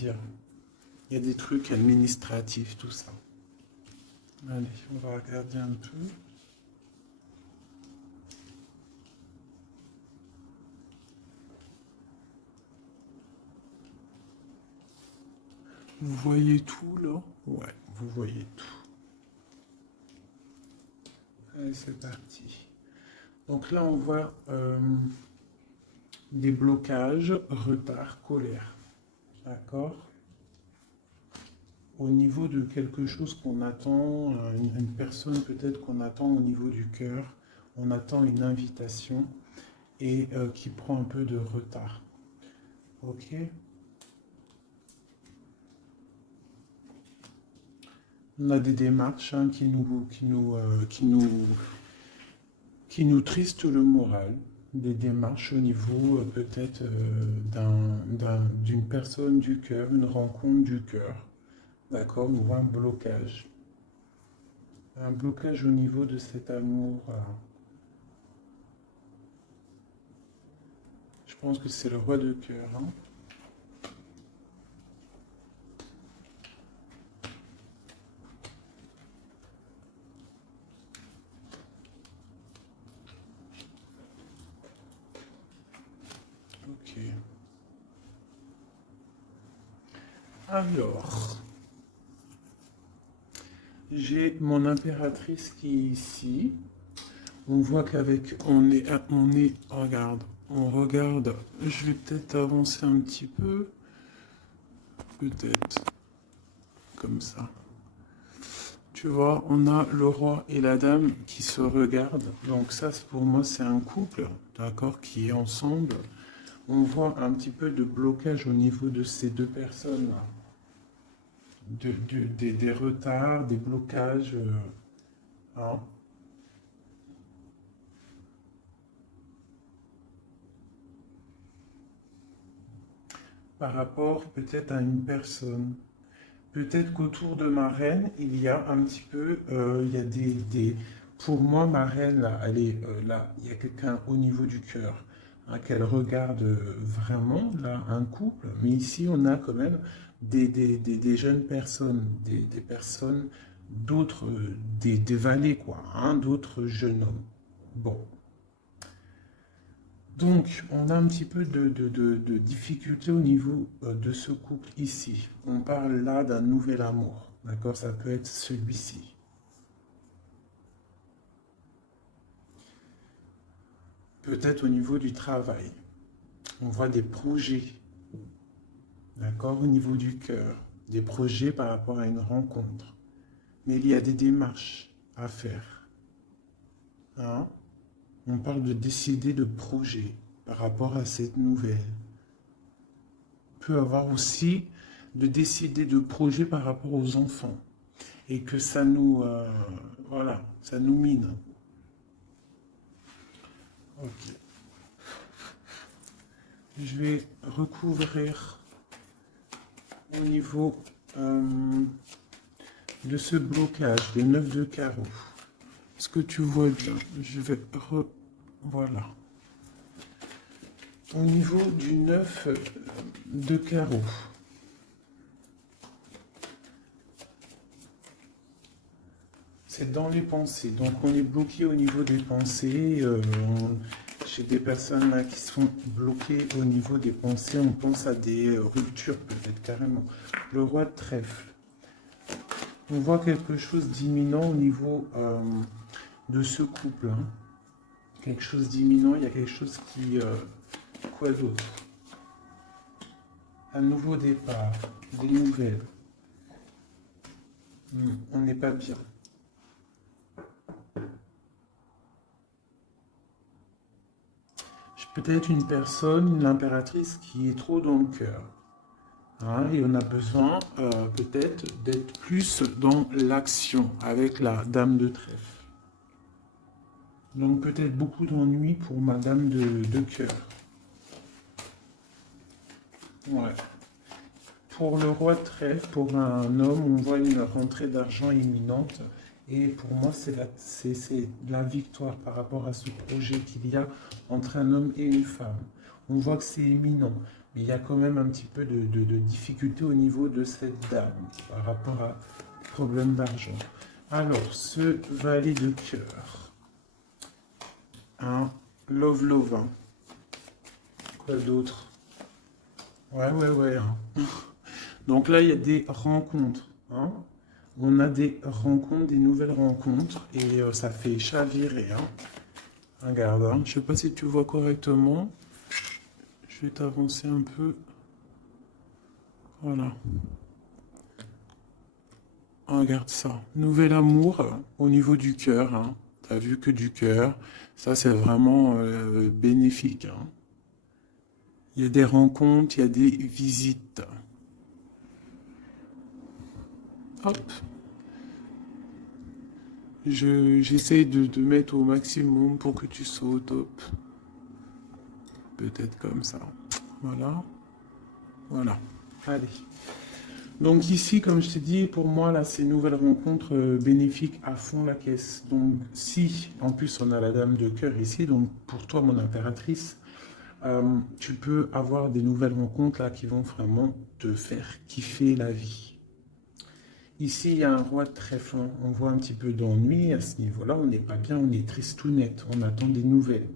dire. Il y a des trucs administratifs, tout ça. Allez, on va regarder un peu. Vous voyez tout là? Ouais, vous voyez tout. Allez, c'est parti. Donc là, on voit des blocages, retard, colère. D'accord? Au niveau de quelque chose qu'on attend, une personne peut-être qu'on attend au niveau du cœur, on attend une invitation et qui prend un peu de retard. Ok? On a des démarches qui nous tristent le moral, des démarches au niveau peut-être d'une personne du cœur, une rencontre du cœur, d'accord, ou un blocage. Un blocage au niveau de cet amour. Je pense que c'est le roi de cœur. Hein. Ok. Alors, j'ai mon impératrice qui est ici. On voit qu'avec, regarde, on regarde, je vais peut-être avancer un petit peu, peut-être, comme ça. Tu vois, on a le roi et la dame qui se regardent, donc ça, pour moi, c'est un couple, d'accord, qui est ensemble. On voit un petit peu de blocage au niveau de ces deux personnes-là. Des retards, des blocages, hein. Par rapport peut-être à une personne. Peut-être qu'autour de ma reine, il y a un petit peu, il y a pour moi, ma reine, là, elle est là, il y a quelqu'un au niveau du cœur, hein, qu'elle regarde vraiment, là, un couple. Mais ici, on a quand même des jeunes personnes, des personnes, d'autres, des valets, quoi, hein, d'autres jeunes hommes. Bon. Donc, on a un petit peu de difficulté au niveau de ce couple ici. On parle là d'un nouvel amour, d'accord? Ça peut être celui-ci. Peut-être au niveau du travail. On voit des projets, d'accord? Au niveau du cœur. Des projets par rapport à une rencontre. Mais il y a des démarches à faire. Hein? On parle de décider de projet par rapport à cette nouvelle. Peut avoir aussi de décider de projets par rapport aux enfants et que ça nous voilà, ça nous mine. Ok. Je vais recouvrir au niveau de ce blocage des 9 de carreau. Est-ce que tu vois bien? Je vais voilà. Au niveau du 9 de carreau. C'est dans les pensées. Donc on est bloqué au niveau des pensées. Chez des personnes là, qui sont bloquées au niveau des pensées, on pense à des ruptures peut-être carrément. Le roi de trèfle. On voit quelque chose d'imminent au niveau de ce couple. Hein. Quelque chose d'imminent, il y a quelque chose qui... quoi d'autre? Un nouveau départ, des nouvelles. On n'est pas bien. Peut-être une personne, l'impératrice, qui est trop dans le cœur. Hein, et on a besoin peut-être d'être plus dans l'action avec la dame de trèfle. Donc peut-être beaucoup d'ennuis pour ma dame de cœur. Ouais. Pour le roi de trèfle, pour un homme, on voit une rentrée d'argent imminente. Et pour moi, c'est la victoire par rapport à ce projet qu'il y a entre un homme et une femme. On voit que c'est imminent. Mais il y a quand même un petit peu de difficulté au niveau de cette dame par rapport à problème d'argent. Alors, ce valet de cœur. Un love, hein. Quoi d'autre? Ouais. Hein. Donc là, il y a des rencontres. Hein. On a des rencontres, des nouvelles rencontres. Et ça fait chavirer. Hein. Regarde, hein. Je ne sais pas si tu vois correctement. Je vais t'avancer un peu. Voilà. Regarde ça. Nouvel amour au niveau du cœur. Hein. Tu as vu que du cœur. Ça, c'est vraiment bénéfique. Hein. Il y a des rencontres, il y a des visites. Hop. J'essaie de mettre au maximum pour que tu sautes. Hop. Peut-être comme ça. Voilà. Voilà. Allez. Donc ici, comme je t'ai dit, pour moi, là, ces nouvelles rencontres bénéfiques à fond la caisse. Donc si, en plus, on a la dame de cœur ici, donc pour toi, mon impératrice, tu peux avoir des nouvelles rencontres là qui vont vraiment te faire kiffer la vie. Ici, il y a un roi de trèfle. On voit un petit peu d'ennui à ce niveau-là. On n'est pas bien, on est tristounette. On attend des nouvelles.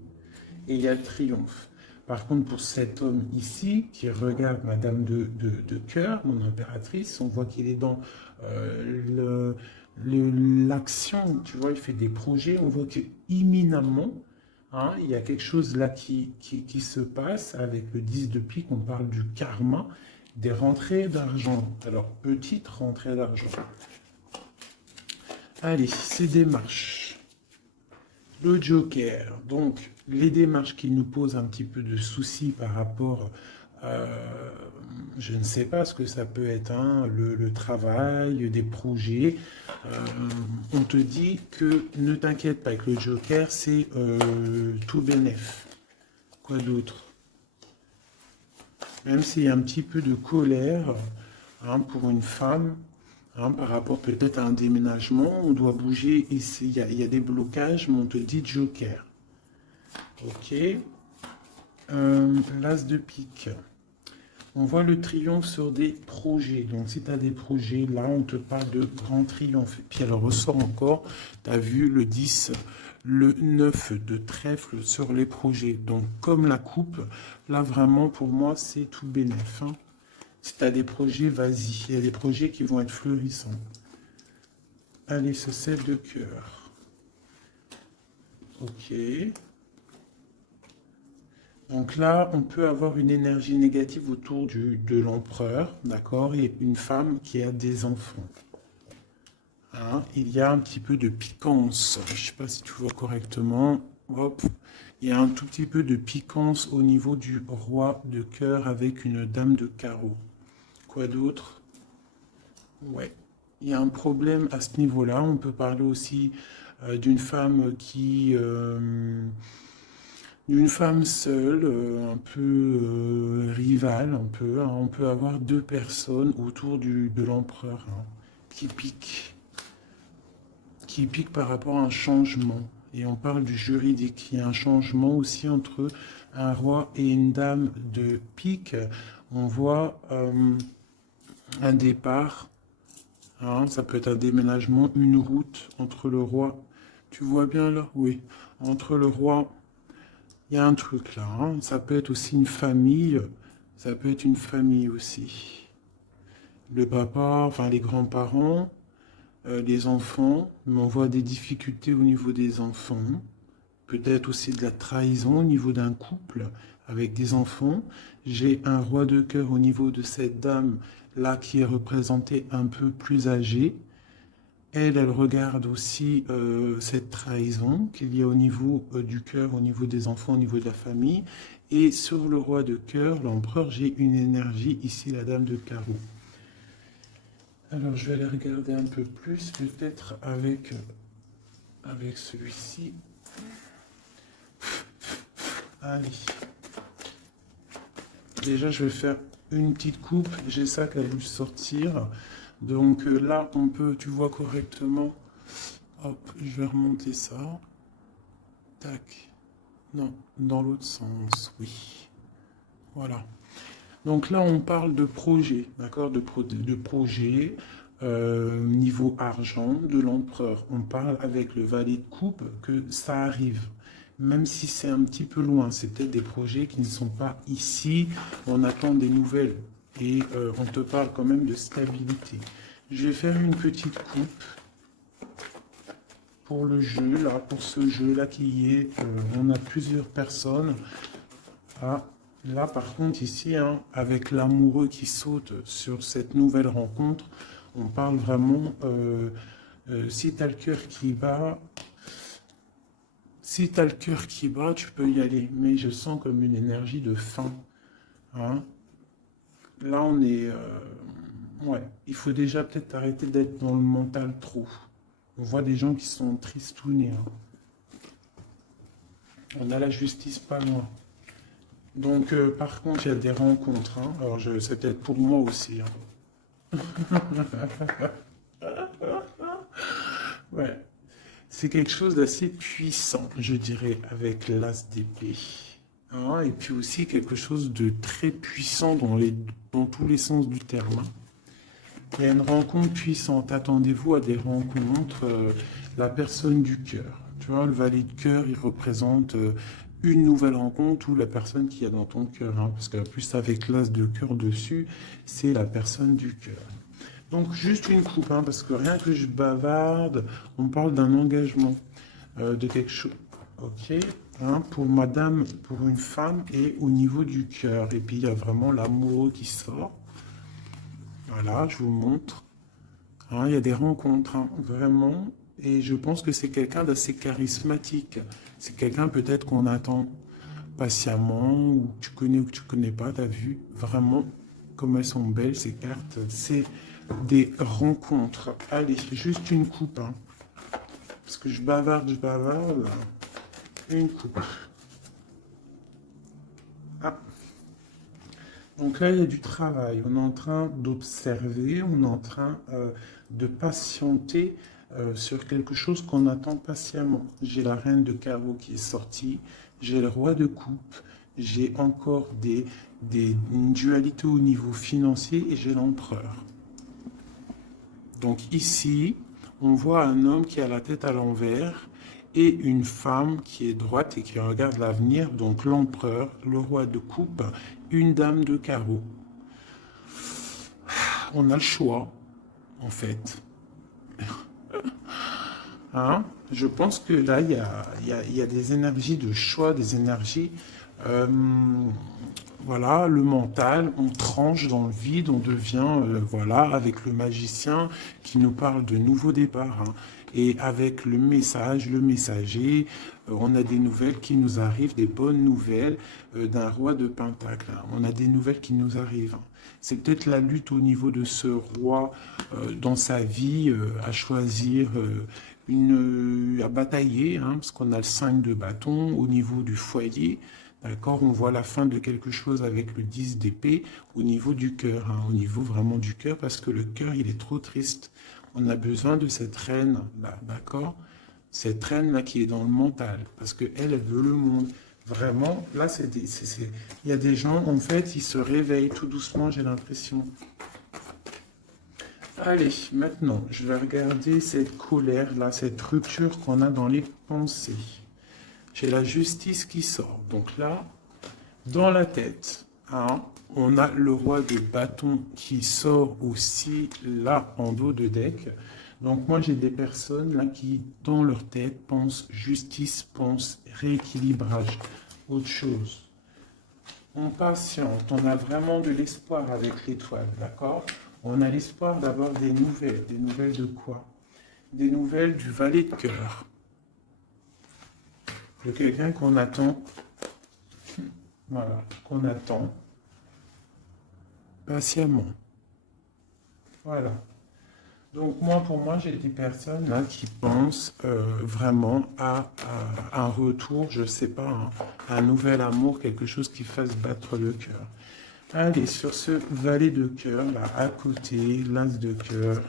Et il y a le triomphe. Par contre, pour cet homme ici, qui regarde Madame de cœur, mon impératrice, on voit qu'il est dans l'action, tu vois, il fait des projets, on voit qu'imminemment, hein, il y a quelque chose là qui se passe avec le 10 de pique, on parle du karma, des rentrées d'argent. Alors, petite rentrée d'argent. Allez, ces démarches. Le Joker, donc les démarches qui nous posent un petit peu de soucis par rapport, je ne sais pas ce que ça peut être, hein, le travail, des projets. On te dit que ne t'inquiète pas avec le Joker, c'est tout bénef. Quoi d'autre? Même s'il y a un petit peu de colère, hein, pour une femme, hein, par rapport peut-être à un déménagement, on doit bouger et il y a des blocages, mais on te dit Joker. Ok. L'as de pique. On voit le triomphe sur des projets. Donc, si tu as des projets, là, on te parle de grand triomphe. Et puis, elle ressort encore. Tu as vu le 10, le 9 de trèfle sur les projets. Donc, comme la coupe, là, vraiment, pour moi, c'est tout bénef. Hein. Si tu as des projets, vas-y. Il y a des projets qui vont être fleurissants. Allez, ce 7 de cœur. Ok. Donc là, on peut avoir une énergie négative autour de l'empereur, d'accord, et une femme qui a des enfants. Hein, il y a un petit peu de piquance. Je ne sais pas si tu vois correctement. Hop. Il y a un tout petit peu de piquance au niveau du roi de cœur avec une dame de carreau. Quoi d'autre? Ouais. Il y a un problème à ce niveau-là. On peut parler aussi d'une femme d'une femme seule, un peu rivale, un peu. Hein. On peut avoir deux personnes autour de l'empereur, hein, qui piquent par rapport à un changement. Et on parle du juridique. Il y a un changement aussi entre un roi et une dame de pique. On voit un départ. Hein, ça peut être un déménagement, une route entre le roi. Tu vois bien là? Oui. Entre le roi. Il y a un truc là, hein. Ça peut être aussi une famille, ça peut être une famille aussi. Le papa, enfin les grands-parents, les enfants, mais on voit des difficultés au niveau des enfants, peut-être aussi de la trahison au niveau d'un couple avec des enfants. J'ai un roi de cœur au niveau de cette dame là qui est représentée un peu plus âgée. Elle regarde aussi cette trahison qu'il y a au niveau du cœur, au niveau des enfants, au niveau de la famille. Et sur le roi de cœur, l'empereur, j'ai une énergie, ici la dame de carreau. Alors je vais aller regarder un peu plus, peut-être avec celui-ci. Allez. Déjà, je vais faire une petite coupe. J'ai ça qui a voulu sortir. Donc là, on peut, tu vois correctement. Hop, je vais remonter ça. Tac. Non, dans l'autre sens, oui. Voilà. Donc là, on parle de projet, d'accord, de projet, niveau argent, de l'empereur. On parle avec le valet de coupe que ça arrive, même si c'est un petit peu loin. C'est peut-être des projets qui ne sont pas ici. On attend des nouvelles et on te parle quand même de stabilité. Je vais faire une petite coupe pour le jeu, là, pour ce jeu-là qui est, on a plusieurs personnes. Ah, là, par contre, ici, hein, avec l'amoureux qui saute sur cette nouvelle rencontre, on parle vraiment, si tu as le cœur qui bat, si tu as le cœur qui bat, tu peux y aller. Mais je sens comme une énergie de faim. Hein. Là, on est... ouais, il faut déjà peut-être arrêter d'être dans le mental trop. On voit des gens qui sont tristounés. Hein. On a la justice pas loin. Donc, par contre, il y a des rencontres. Hein. Alors, c'est peut-être pour moi aussi. Hein. Ouais. C'est quelque chose d'assez puissant, je dirais, avec l'as d'épée. Hein. Et puis aussi quelque chose de très puissant dans tous les sens du terme. Hein. Il y a une rencontre puissante. Attendez-vous à des rencontres. La personne du cœur. Tu vois, le valet de cœur, il représente une nouvelle rencontre ou la personne qui a dans ton cœur. Hein, parce que plus avec l'as de cœur dessus, c'est la personne du cœur. Donc juste une coupe, hein, parce que rien que je bavarde, on parle d'un engagement, de quelque chose. Ok, hein, pour madame, pour une femme et au niveau du cœur. Et puis il y a vraiment l'amoureux qui sort. Voilà, je vous montre. Hein, il y a des rencontres, hein, vraiment. Et je pense que c'est quelqu'un d'assez charismatique. C'est quelqu'un peut-être qu'on attend patiemment, ou que tu connais pas, tu as vu vraiment comme elles sont belles ces cartes. C'est des rencontres. Allez, juste une coupe. Hein. Parce que je bavarde. Une coupe. Ah. Donc là, il y a du travail. On est en train d'observer, on est en train de patienter sur quelque chose qu'on attend patiemment. J'ai la reine de carreau qui est sortie, j'ai le roi de coupe, j'ai encore une dualité au niveau financier et j'ai l'empereur. Donc ici, on voit un homme qui a la tête à l'envers et une femme qui est droite et qui regarde l'avenir, donc l'empereur, le roi de coupe, une dame de carreau. On a le choix, en fait. Hein? Je pense que là, il y a des énergies de choix, des énergies... voilà, le mental, on tranche dans le vide, on devient, voilà, avec le magicien qui nous parle de nouveaux départs. Hein. Et avec le message, le messager, on a des nouvelles qui nous arrivent, des bonnes nouvelles d'un roi de Pentacle. Hein. On a des nouvelles qui nous arrivent. Hein. C'est peut-être la lutte au niveau de ce roi dans sa vie à choisir à batailler, hein, parce qu'on a le 5 de bâton au niveau du foyer. D'accord, on voit la fin de quelque chose avec le 10 d'épée au niveau du cœur, hein, au niveau vraiment du cœur, parce que le cœur, il est trop triste. On a besoin de cette reine-là, d'accord? Cette reine-là qui est dans le mental, parce qu'elle, elle veut le monde. Vraiment, là, il y a des gens, en fait, ils se réveillent tout doucement, j'ai l'impression. Allez, maintenant, je vais regarder cette colère-là, cette rupture qu'on a dans les pensées. J'ai la justice qui sort. Donc là, dans la tête, hein, on a le roi de bâton qui sort aussi là en dos de deck. Donc moi, j'ai des personnes là qui, dans leur tête, pensent justice, pensent rééquilibrage, autre chose. On patiente, on a vraiment de l'espoir avec l'étoile, d'accord? On a l'espoir d'avoir des nouvelles. Des nouvelles de quoi? Des nouvelles du valet de cœur. De quelqu'un qu'on attend, voilà, qu'on attend patiemment. Voilà. Donc moi, pour moi, j'ai des personnes là qui pensent vraiment à un retour, je sais pas, hein, un nouvel amour, quelque chose qui fasse battre le cœur. Allez, sur ce valet de cœur, là, à côté, l'as de cœur.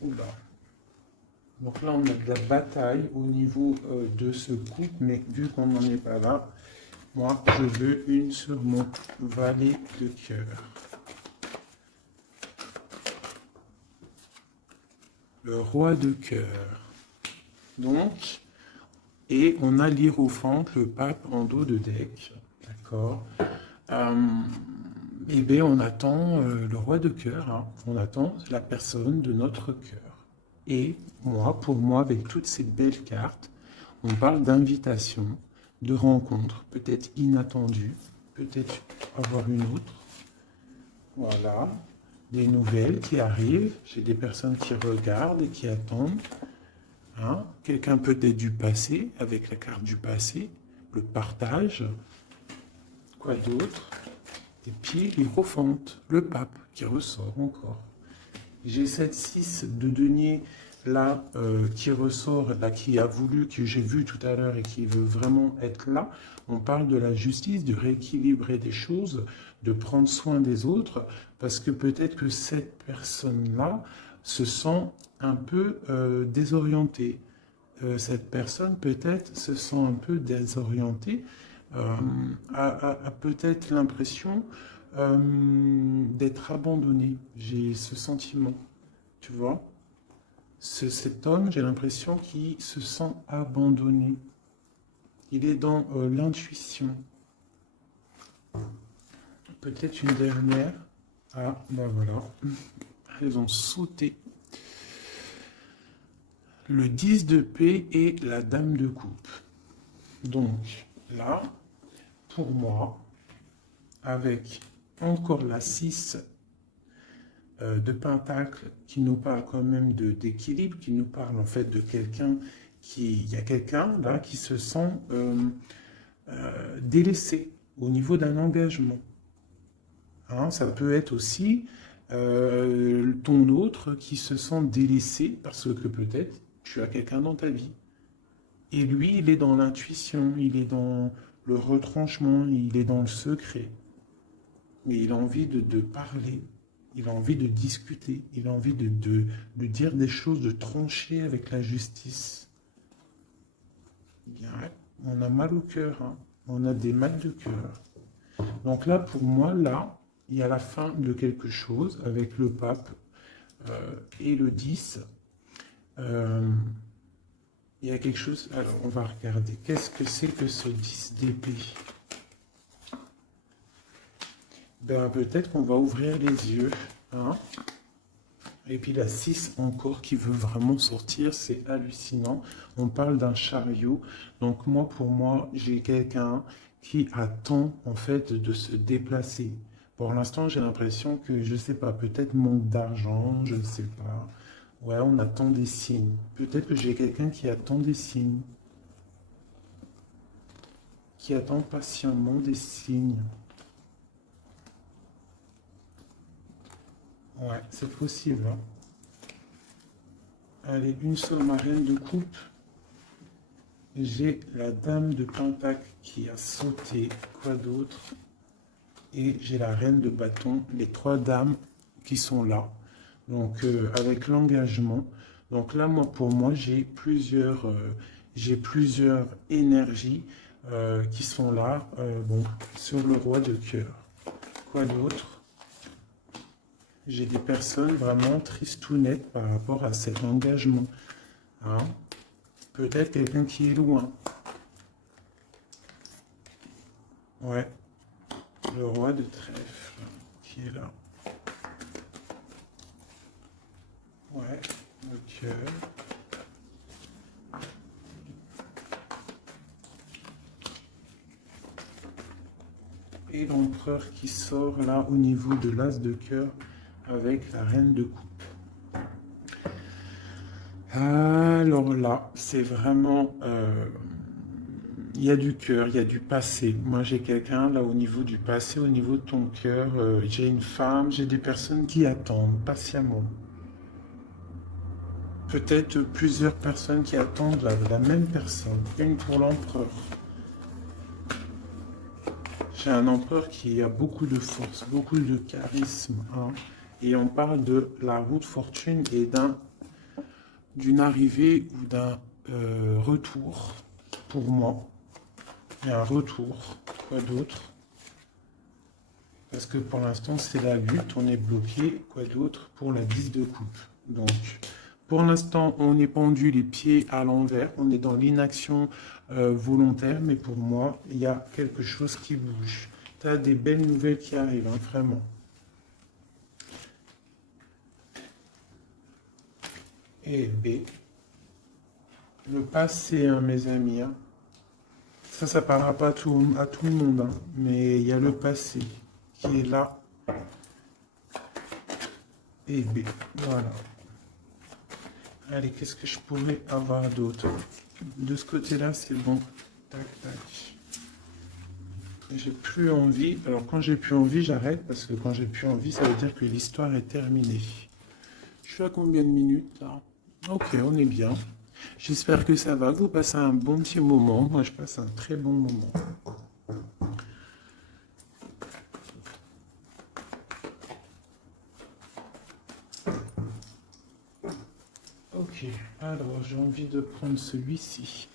Oula. Donc là, on a de la bataille au niveau de ce couple, mais vu qu'on n'en est pas là, Moi, je veux une sur mon valet de cœur. Le roi de cœur. Donc, et on a l'hiérophant, le pape en dos de deck. D'accord. Eh bien, on attend le roi de cœur. Hein. On attend la personne de notre cœur. Et moi, pour moi, avec toutes ces belles cartes, on parle d'invitation, de rencontre, peut-être inattendue, peut-être avoir une autre. Voilà, des nouvelles qui arrivent. J'ai des personnes qui regardent et qui attendent. Hein? Quelqu'un peut-être du passé, avec la carte du passé, le partage. Quoi d'autre? Et puis l'hiérophante, le pape qui ressort encore. J'ai cette 6 de denier là qui ressort, là qui a voulu, que j'ai vu tout à l'heure et qui veut vraiment être là. On parle de la justice, de rééquilibrer des choses, de prendre soin des autres, parce que peut-être que cette personne-là se sent un peu désorientée. Cette personne peut-être se sent un peu désorientée, a peut-être l'impression d'être abandonnée. J'ai ce sentiment, tu vois. Cet homme, j'ai l'impression qu'il se sent abandonné. Il est dans l'intuition. Peut-être une dernière. Ah, ben voilà. Elles ont sauté. Le 10 de paix et la dame de coupe. Donc, là, pour moi, avec encore la 6 de pentacle qui nous parle quand même d'équilibre, qui nous parle en fait de quelqu'un il y a quelqu'un là qui se sent délaissé au niveau d'un engagement. Hein, ça peut être aussi ton autre qui se sent délaissé parce que peut-être tu as quelqu'un dans ta vie. Et lui, il est dans l'intuition, il est dans le retranchement, il est dans le secret. Mais il a envie de parler, il a envie de discuter, il a envie de dire des choses, de trancher avec la justice. Bien, on a mal au cœur, hein. On a des mal de cœur. Donc là, pour moi, là, il y a la fin de quelque chose avec le pape et le 10. Il y a quelque chose, alors on va regarder. Qu'est-ce que c'est que ce 10 d'épée? Ben, peut-être qu'on va ouvrir les yeux. Hein, et puis la 6 encore qui veut vraiment sortir, c'est hallucinant. On parle d'un chariot. Donc moi, pour moi, j'ai quelqu'un qui attend en fait de se déplacer. Pour l'instant, j'ai l'impression que, je ne sais pas, peut-être manque d'argent, je ne sais pas. Ouais, on attend des signes. Peut-être que j'ai quelqu'un qui attend des signes. Qui attend patiemment des signes. Ouais, c'est possible. Hein. Allez, une seule marraine de coupe. J'ai la dame de pentacle qui a sauté. Quoi d'autre? Et j'ai la reine de bâton. Les 3 dames qui sont là. Donc, avec l'engagement. Donc là, moi, pour moi, j'ai plusieurs énergies qui sont là. Bon, sur le roi de cœur. Quoi d'autre? J'ai des personnes vraiment tristounettes par rapport à cet engagement. Hein? Peut-être quelqu'un qui est loin. Ouais. Le roi de trèfle qui est là. Ouais. Le cœur. Et l'empereur qui sort là au niveau de l'as de cœur avec la reine de coupe. Alors là, c'est vraiment... il y a du cœur, il y a du passé. Moi, j'ai quelqu'un là au niveau du passé, au niveau de ton cœur. J'ai une femme, j'ai des personnes qui attendent patiemment. Peut-être plusieurs personnes qui attendent la même personne. Une pour l'empereur. J'ai un empereur qui a beaucoup de force, beaucoup de charisme. Hein. Et on parle de la roue de fortune et d'une arrivée ou d'un retour pour moi. Il y a un retour. Quoi d'autre? Parce que pour l'instant, c'est la lutte, on est bloqué. Quoi d'autre pour la 10 de coupe? Donc, pour l'instant, on est pendu les pieds à l'envers. On est dans l'inaction volontaire. Mais pour moi, il y a quelque chose qui bouge. Tu as des belles nouvelles qui arrivent, hein, vraiment. Et B. Le passé, hein, mes amis. Hein. Ça parlera pas à tout le monde. Hein, mais il y a le passé qui est là. Et B. Voilà. Allez, qu'est-ce que je pourrais avoir d'autre? De ce côté-là, c'est bon. Tac, tac. J'ai plus envie. Alors, quand j'ai plus envie, j'arrête. Parce que quand j'ai plus envie, ça veut dire que l'histoire est terminée. Je suis à combien de minutes là? Ok, on est bien. J'espère que ça va. Vous passez un bon petit moment. Moi, je passe un très bon moment. Ok, alors j'ai envie de prendre celui-ci.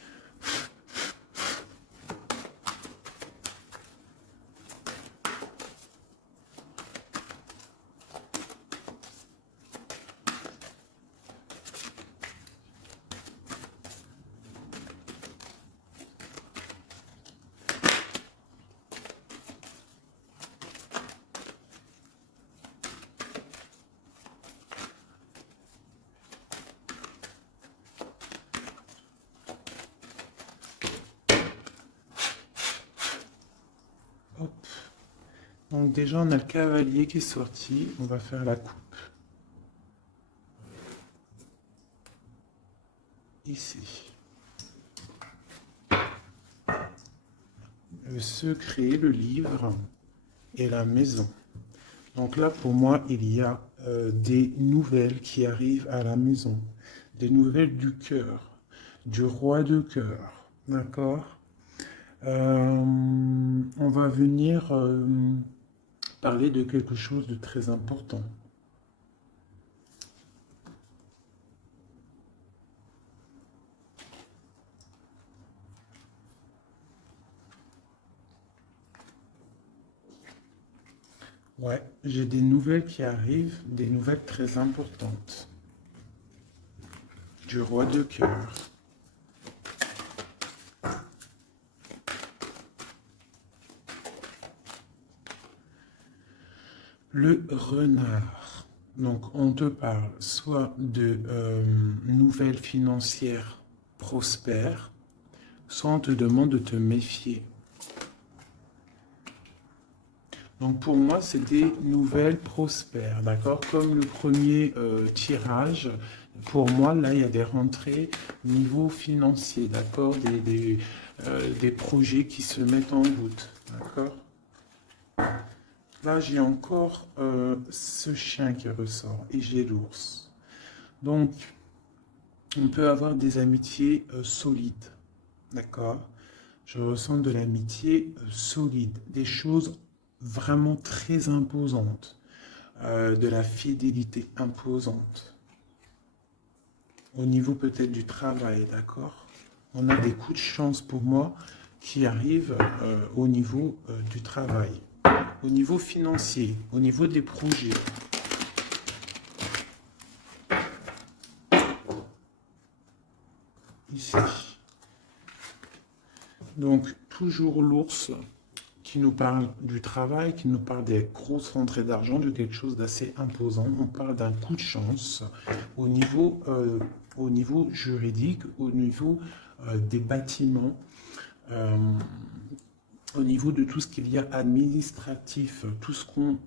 Hop. Donc déjà, on a le cavalier qui est sorti. On va faire la coupe. Ici. Le secret, le livre et la maison. Donc là, pour moi, il y a des nouvelles qui arrivent à la maison. Des nouvelles du cœur, du roi de cœur. D'accord? On va venir parler de quelque chose de très important. Ouais, j'ai des nouvelles qui arrivent, des nouvelles très importantes. Du roi de cœur. Le renard. Donc, on te parle soit de nouvelles financières prospères, soit on te demande de te méfier. Donc, pour moi, c'est des nouvelles prospères, d'accord? Comme le premier tirage, pour moi, là, il y a des rentrées niveau financier, d'accord? Des projets qui se mettent en route, d'accord? Là, j'ai encore ce chien qui ressort et j'ai l'ours. Donc, on peut avoir des amitiés solides, d'accord? Je ressens de l'amitié solide, des choses vraiment très imposantes, de la fidélité imposante. Au niveau peut-être du travail, d'accord? On a des coups de chance pour moi qui arrivent au niveau du travail. Au niveau financier, au niveau des projets. Ici. Donc, toujours l'ours qui nous parle du travail, qui nous parle des grosses rentrées d'argent, de quelque chose d'assez imposant. On parle d'un coup de chance au niveau juridique, au niveau des bâtiments. Au niveau de tout ce qu'il y a administratif, tout ce qu'on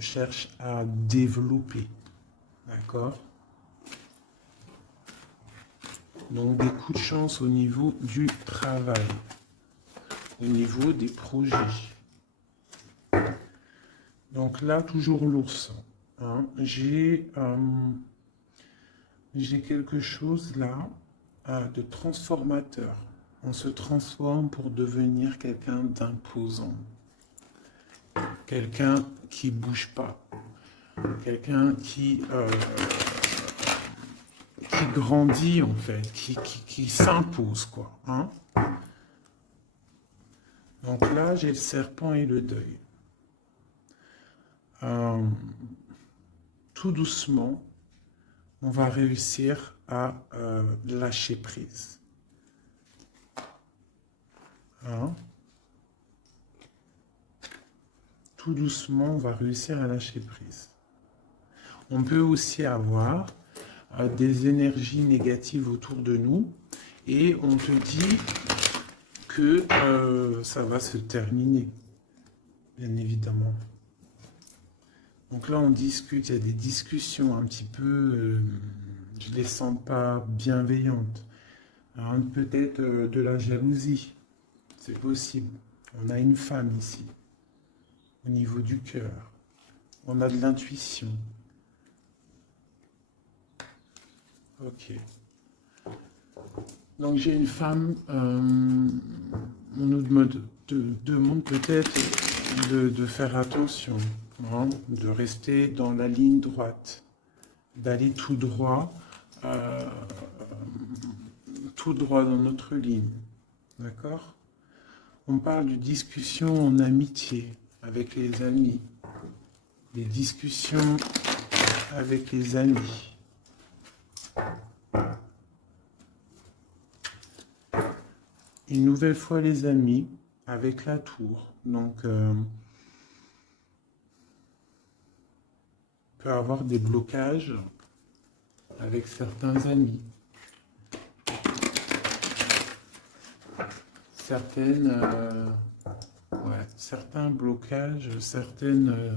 cherche à développer. D'accord? Donc des coups de chance au niveau du travail, au niveau des projets. Donc là, toujours l'ours. Hein. J'ai quelque chose là de transformateur. On se transforme pour devenir quelqu'un d'imposant. Quelqu'un qui bouge pas. Quelqu'un qui grandit en fait, qui s'impose quoi. Hein. Donc là, j'ai le serpent et le deuil. Tout doucement, on va réussir à lâcher prise. Hein? Tout doucement, on va réussir à lâcher prise. On peut aussi avoir des énergies négatives autour de nous et on te dit que ça va se terminer, bien évidemment. Donc là, on discute, il y a des discussions un petit peu, je ne les sens pas bienveillantes. Hein, peut-être de la jalousie, c'est possible. On a une femme ici, au niveau du cœur. On a de l'intuition. Ok. Donc j'ai une femme, on nous demande peut-être de faire attention, hein, de rester dans la ligne droite, d'aller tout droit dans notre ligne. D'accord? On parle de discussions en amitié avec les amis, des discussions avec les amis. Une nouvelle fois les amis avec la tour. Donc, on peut avoir des blocages avec certains amis. Certains blocages, certaines...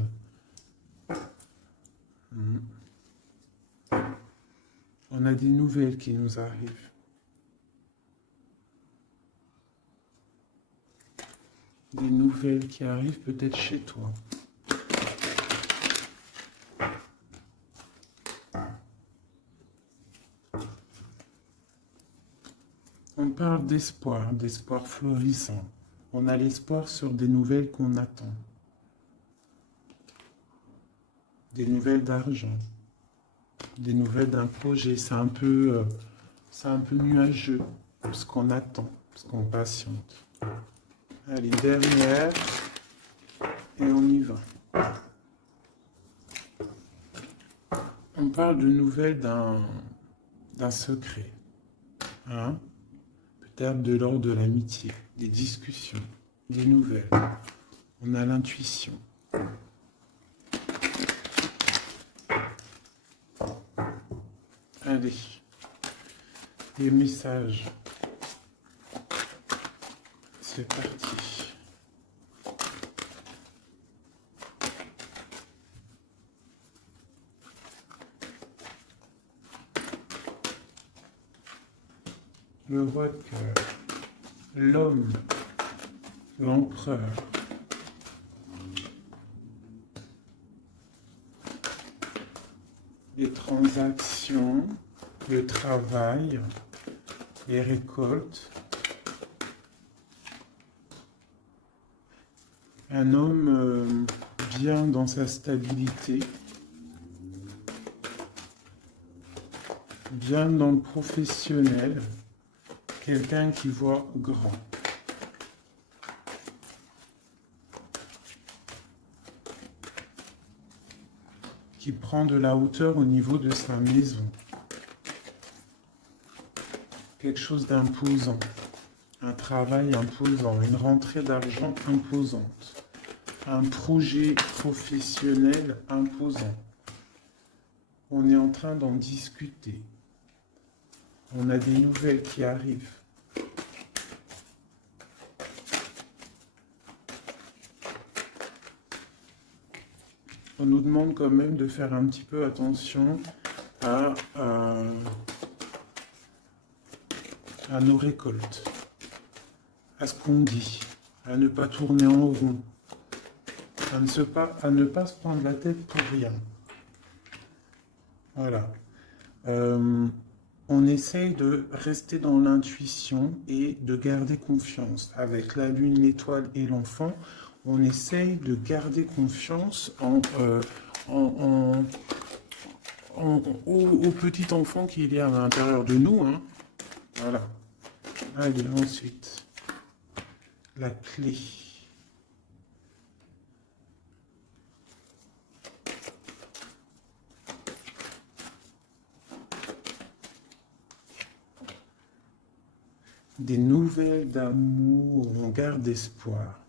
on a des nouvelles qui nous arrivent. Des nouvelles qui arrivent peut-être chez toi. On parle d'espoir, d'espoir florissant. On a l'espoir sur des nouvelles qu'on attend. Des nouvelles d'argent. Des nouvelles d'un projet. C'est un peu nuageux, ce qu'on attend, ce qu'on patiente. Allez, dernière, et on y va. On parle de nouvelles d'un secret. Hein? Peut-être de l'ordre de l'amitié, des discussions, des nouvelles. On a l'intuition. Allez, des messages. C'est parti. Le roi de cœur, l'homme, l'empereur. Les transactions, le travail, les récoltes. Un homme bien dans sa stabilité, bien dans le professionnel, quelqu'un qui voit grand. Qui prend de la hauteur au niveau de sa maison. Quelque chose d'imposant. Un travail imposant, une rentrée d'argent imposante. Un projet professionnel imposant. On est en train d'en discuter. On a des nouvelles qui arrivent. On nous demande quand même de faire un petit peu attention à nos récoltes, à ce qu'on dit, à ne pas tourner en rond, à ne pas se prendre la tête pour rien. Voilà. On essaye de rester dans l'intuition et de garder confiance. Avec la lune, l'étoile et l'enfant, on essaye de garder confiance au petit enfant qu'il y a à l'intérieur de nous. Hein. Voilà. Allez, ensuite. la clé. Des nouvelles d'amour, on garde espoir.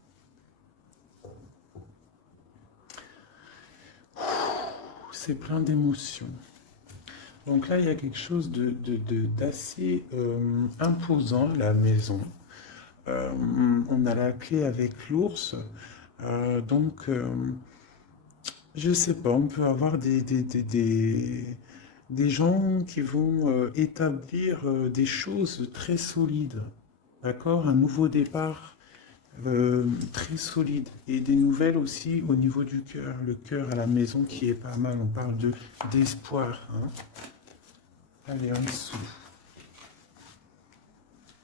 C'est plein d'émotions. Donc là, il y a quelque chose d'assez imposant à la maison. On a la clé avec l'ours. Je ne sais pas, on peut avoir des gens qui vont établir des choses très solides. D'accord? Un nouveau départ très solide. Et des nouvelles aussi au niveau du cœur. Le cœur à la maison qui est pas mal. On parle d'espoir. Hein? Allez, en dessous.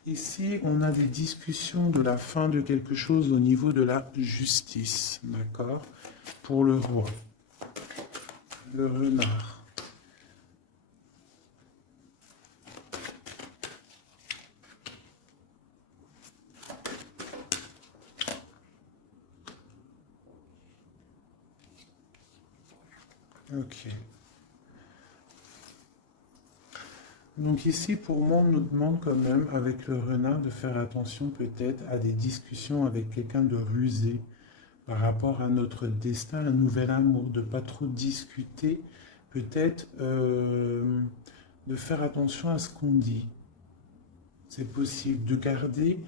Ici, on a des discussions de la fin de quelque chose au niveau de la justice. D'accord? Pour le roi. Le renard. Ok. Donc ici, pour moi, on nous demande quand même, avec le renard, de faire attention peut-être à des discussions avec quelqu'un de rusé par rapport à notre destin, un nouvel amour, de pas trop discuter, peut-être de faire attention à ce qu'on dit. C'est possible de garder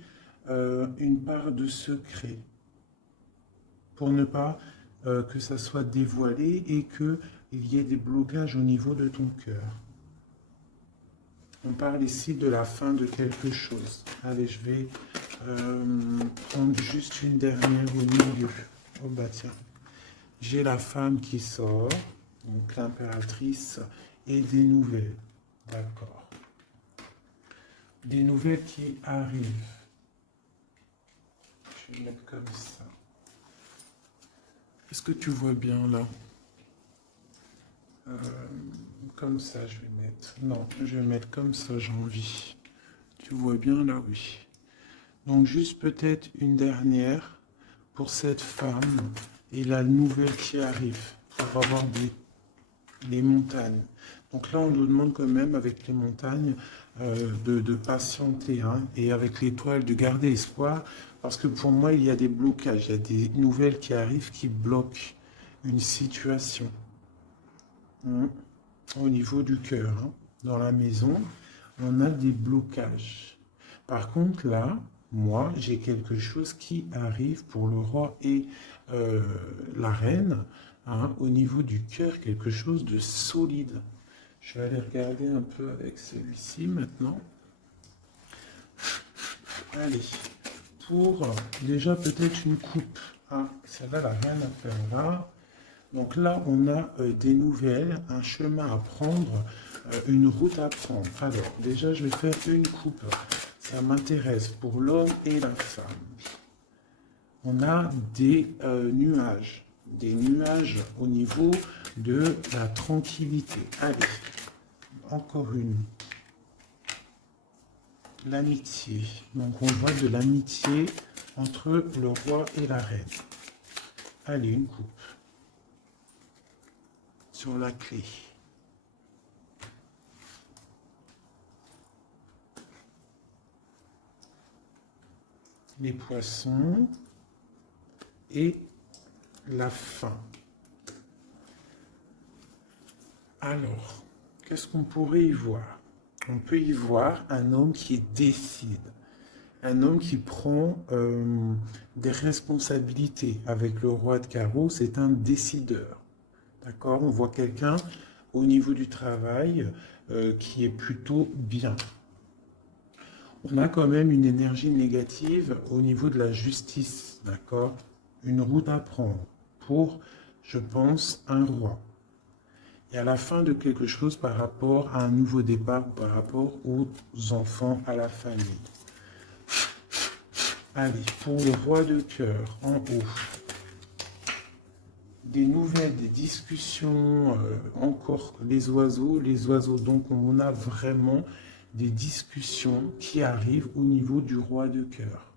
une part de secret pour ne pas que ça soit dévoilé et qu'il y ait des blocages au niveau de ton cœur. On parle ici de la fin de quelque chose. Allez, je vais prendre juste une dernière au milieu. Oh bah tiens, j'ai la femme qui sort, donc l'impératrice, et des nouvelles. D'accord. Des nouvelles qui arrivent. Je vais mettre comme ça. Est-ce que tu vois bien là? Comme ça, je vais mettre. Non, je vais mettre comme ça, j'ai envie. Tu vois bien là, oui. Donc juste peut-être une dernière pour cette femme et la nouvelle qui arrive pour avoir des montagnes. Donc là, on nous demande quand même avec les montagnes de patienter hein, et avec l'étoile de garder espoir parce que pour moi, il y a des blocages, il y a des nouvelles qui arrivent qui bloquent une situation. Au niveau du cœur, hein. Dans la maison, on a des blocages. Par contre, là, moi, j'ai quelque chose qui arrive pour le roi et la reine, hein, au niveau du cœur, quelque chose de solide. Je vais aller regarder un peu avec celui-ci maintenant. Allez, pour déjà peut-être une coupe. Ah, celle-là, la reine a fait là. Donc là, on a des nouvelles, un chemin à prendre, une route à prendre. Alors, déjà, je vais faire une coupe. Ça m'intéresse pour l'homme et la femme. On a des nuages au niveau de la tranquillité. Allez, encore une. L'amitié. Donc, on voit de l'amitié entre le roi et la reine. Allez, une coupe. Sur la clé. Les poissons et la faim. Alors, qu'est-ce qu'on pourrait y voir? On peut y voir un homme qui décide, un homme qui prend des responsabilités. Avec le roi de carreau, c'est un décideur. D'accord? On voit quelqu'un au niveau du travail qui est plutôt bien. On a quand même une énergie négative au niveau de la justice. D'accord? Une route à prendre pour, je pense, un roi. Et à la fin de quelque chose par rapport à un nouveau départ, par rapport aux enfants, à la famille. Allez, pour le roi de cœur, en haut. Des nouvelles, des discussions, encore les oiseaux, donc on a vraiment des discussions qui arrivent au niveau du roi de cœur.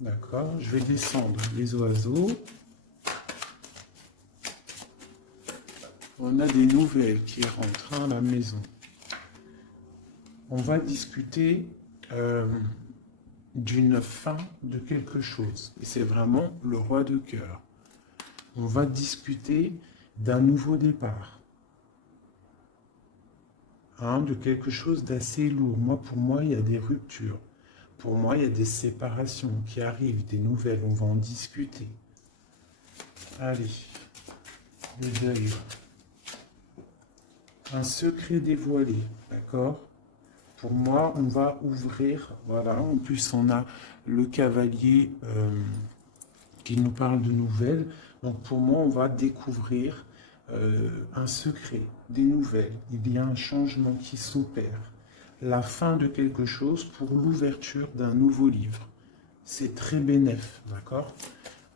D'accord, je vais descendre les oiseaux. On a des nouvelles qui rentrent à la maison. On va discuter d'une fin de quelque chose. Et c'est vraiment le roi de cœur. On va discuter d'un nouveau départ. De quelque chose d'assez lourd. Pour moi, il y a des ruptures. Pour moi, il y a des séparations qui arrivent, des nouvelles. On va en discuter. Allez, le deuil. Un secret dévoilé, d'accord? Pour moi, on va ouvrir, voilà. En plus, on a le cavalier qui nous parle de nouvelles. Donc, pour moi, on va découvrir un secret, des nouvelles. Il y a un changement qui s'opère. La fin de quelque chose pour l'ouverture d'un nouveau livre. C'est très bénéf, d'accord?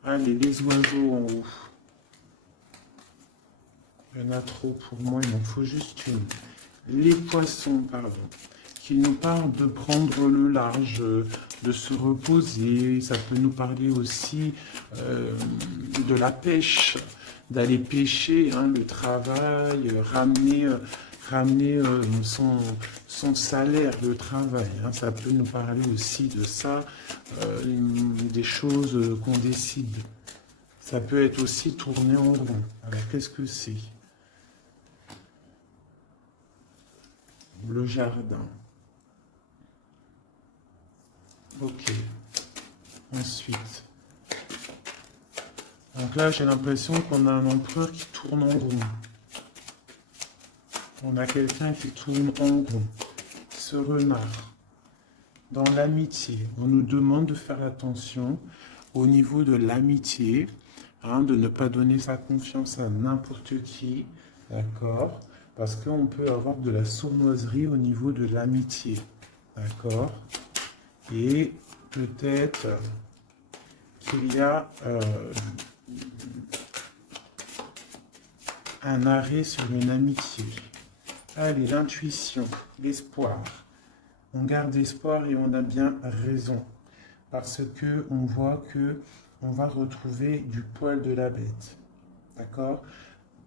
Allez, les oiseaux en haut. Il y en a trop pour moi, il m'en faut juste une. Les poissons, pardon, qui nous parlent de prendre le large, de se reposer. Ça peut nous parler aussi de la pêche, d'aller pêcher, le travail, ramener son salaire de travail. Ça peut nous parler aussi de ça, des choses qu'on décide. Ça peut être aussi tourner en rond. Alors, qu'est-ce que c'est? Le jardin. Ok. Ensuite. Donc là, j'ai l'impression qu'on a un empereur qui tourne en rond. On a quelqu'un qui tourne en rond. Ce renard. Dans l'amitié, on nous demande de faire attention au niveau de l'amitié, de ne pas donner sa confiance à n'importe qui, d'accord? Parce qu'on peut avoir de la sournoiserie au niveau de l'amitié, d'accord? Et peut-être qu'il y a un arrêt sur une amitié. Allez, l'intuition, l'espoir. On garde espoir et on a bien raison. Parce que on voit que on va retrouver du poil de la bête. D'accord?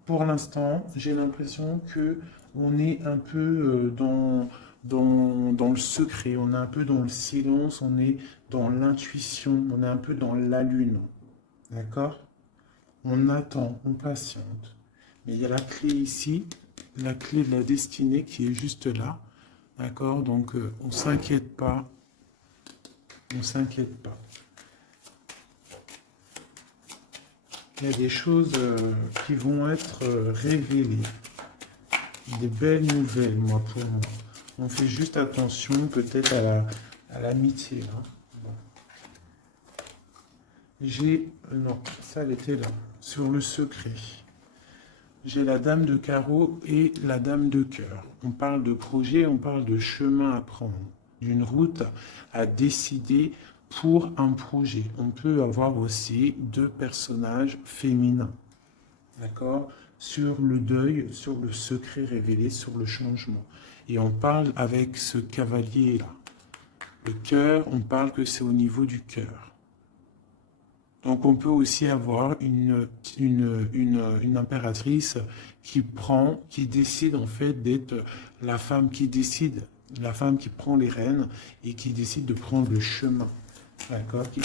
Pour l'instant, j'ai l'impression que on est un peu dans le secret, on est un peu dans le silence, on est dans l'intuition, on est un peu dans la lune. D'accord? On attend, on patiente. Mais il y a la clé ici, la clé de la destinée qui est juste là. D'accord? Donc, on ne s'inquiète pas. On ne s'inquiète pas. Il y a des choses qui vont être révélées. Des belles nouvelles, pour moi. On fait juste attention peut-être à l'amitié. Bon. Non, ça, elle était là. Sur le secret. J'ai la dame de carreau et la dame de cœur. On parle de projet, on parle de chemin à prendre, d'une route à décider pour un projet. On peut avoir aussi deux personnages féminins, d'accord, sur le deuil, sur le secret révélé, sur le changement. Et on parle avec ce cavalier-là. Le cœur, on parle que c'est au niveau du cœur. Donc on peut aussi avoir une impératrice qui décide en fait d'être la femme qui décide, la femme qui prend les rênes et qui décide de prendre le chemin, d'accord, qui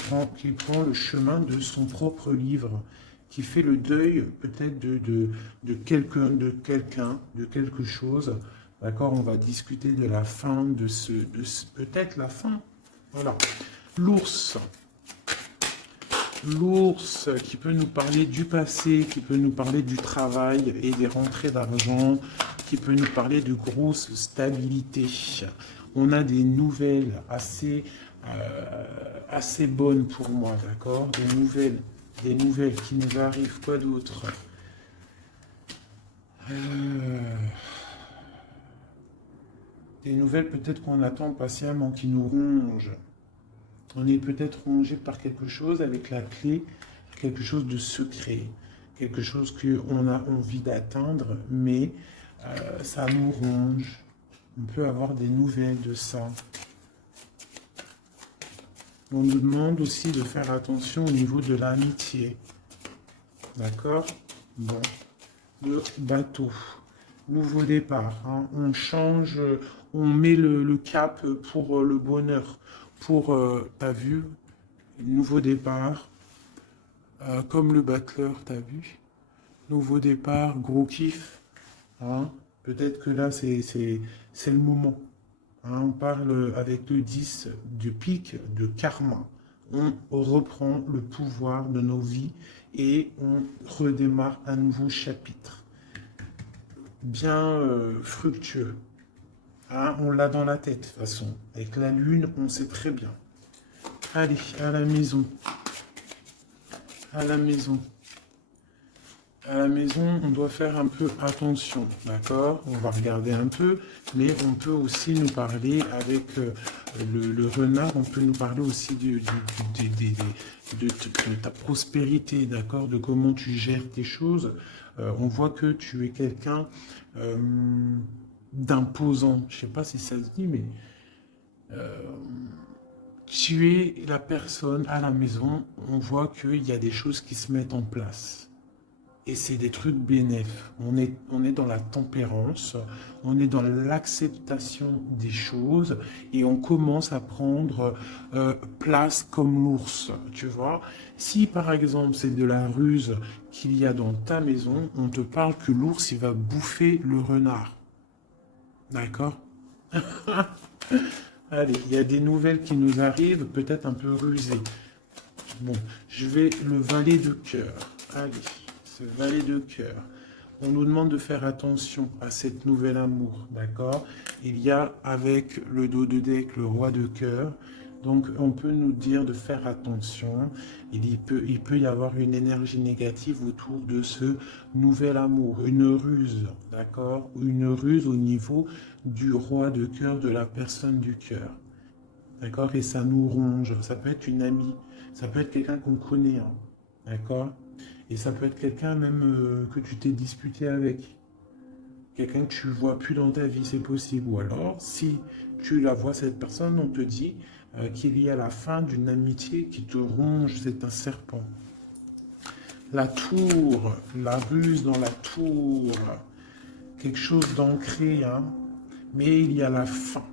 prend le chemin de son propre livre, qui fait le deuil peut-être de quelque chose, d'accord. On va discuter de la fin peut-être la fin, voilà. L'ours. L'ours qui peut nous parler du passé, qui peut nous parler du travail et des rentrées d'argent, qui peut nous parler de grosse stabilité. On a des nouvelles assez bonnes pour moi, d'accord? Des nouvelles qui nous arrivent. Quoi d'autre? Des nouvelles peut-être qu'on attend patiemment, qui nous rongent. On est peut-être rongé par quelque chose avec la clé, quelque chose de secret, quelque chose qu'on a envie d'atteindre, mais ça nous ronge. On peut avoir des nouvelles de ça. On nous demande aussi de faire attention au niveau de l'amitié. D'accord? Bon. Le bateau. Nouveau départ. Hein. On change, on met le cap pour le bonheur. Pour, t'as vu? Nouveau départ. Comme le battleur, t'as vu? Nouveau départ, gros kiff. Hein. Peut-être que là, c'est le moment. Hein. On parle avec le 10 du pic de karma. On reprend le pouvoir de nos vies et on redémarre un nouveau chapitre. Bien fructueux. Hein. On l'a dans la tête, de toute façon. Avec la lune, on sait très bien. Allez, à la maison. À la maison. À la maison, on doit faire un peu attention, d'accord? On va regarder un peu, mais on peut aussi nous parler avec le renard, on peut nous parler aussi de ta prospérité, d'accord? De comment tu gères tes choses. On voit que tu es quelqu'un d'imposant. Je ne sais pas si ça se dit, mais tu es la personne à la maison, on voit qu'il y a des choses qui se mettent en place. Et c'est des trucs bénéfiques. On est dans la tempérance, on est dans l'acceptation des choses et on commence à prendre place comme l'ours, tu vois. Si par exemple c'est de la ruse qu'il y a dans ta maison, on te parle que l'ours il va bouffer le renard. D'accord? Allez, il y a des nouvelles qui nous arrivent, peut-être un peu rusées. Bon, je vais le valet de cœur. Allez. Ce valet de cœur. On nous demande de faire attention à cette nouvelle amour, d'accord? Il y a avec le dos de deck le roi de cœur, donc on peut nous dire de faire attention. Il peut y avoir une énergie négative autour de ce nouvel amour, une ruse, d'accord? Une ruse au niveau du roi de cœur, de la personne du cœur, d'accord? Et ça nous ronge, ça peut être une amie, ça peut être quelqu'un qu'on connaît, hein, d'accord? Et ça peut être quelqu'un même que tu t'es disputé avec. Quelqu'un que tu ne vois plus dans ta vie, c'est possible. Ou alors, si tu la vois, cette personne, on te dit qu'il y a la fin d'une amitié qui te ronge, c'est un serpent. La tour, la ruse dans la tour, quelque chose d'ancré, hein, mais il y a la fin.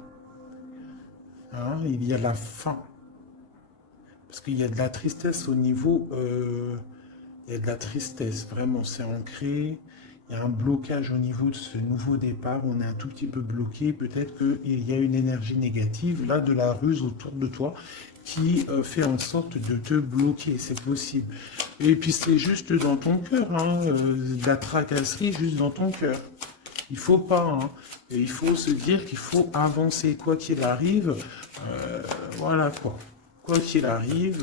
Hein, il y a la fin. Parce qu'il y a de la tristesse au niveau... il y a de la tristesse, vraiment, c'est ancré. Il y a un blocage au niveau de ce nouveau départ. On est un tout petit peu bloqué. Peut-être qu'il y a une énergie négative, là, de la ruse autour de toi, qui fait en sorte de te bloquer. C'est possible. Et puis, c'est juste dans ton cœur, hein, de la tracasserie juste dans ton cœur. Il faut pas, hein. Et il faut se dire qu'il faut avancer, quoi qu'il arrive. Voilà, quoi. Quoi qu'il arrive...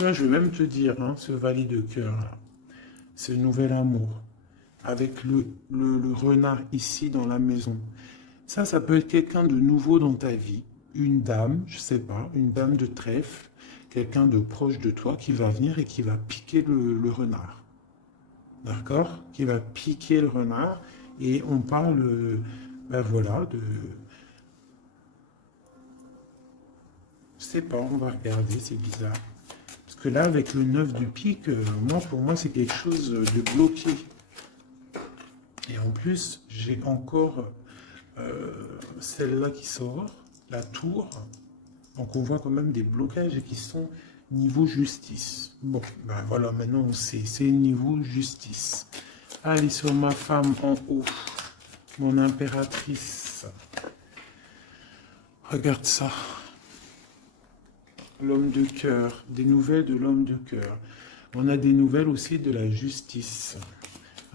je vais même te dire, hein, ce valet de cœur, ce nouvel amour, avec le renard ici dans la maison. Ça peut être quelqu'un de nouveau dans ta vie, une dame, je sais pas, une dame de trèfle, quelqu'un de proche de toi qui va venir et qui va piquer le renard. D'accord? Qui va piquer le renard et on parle, ben voilà, de... Je sais pas, on va regarder, c'est bizarre. Parce que là, avec le 9 du pic, pour moi, c'est quelque chose de bloqué. Et en plus, j'ai encore celle-là qui sort, la tour. Donc, on voit quand même des blocages qui sont niveau justice. Bon, ben voilà, maintenant, on sait, c'est niveau justice. Allez, sur ma femme en haut, mon impératrice. Regarde ça. L'homme de cœur, des nouvelles de l'homme de cœur. On a des nouvelles aussi de la justice.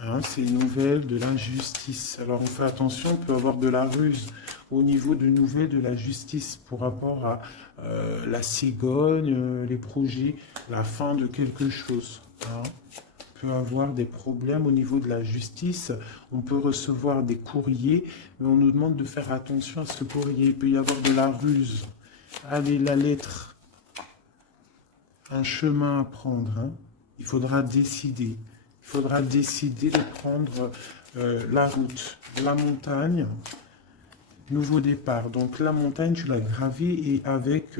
Hein, c'est une nouvelle de la justice. Alors on fait attention, on peut avoir de la ruse au niveau de nouvelles de la justice pour rapport à la cigogne, les projets, la fin de quelque chose. Hein. On peut avoir des problèmes au niveau de la justice. On peut recevoir des courriers, mais on nous demande de faire attention à ce courrier. Il peut y avoir de la ruse. Allez, la lettre. Un chemin à prendre, hein. Il faudra décider. Il faudra décider de prendre la route, la montagne. nouveau départ. Donc la montagne, tu l'as gravée et avec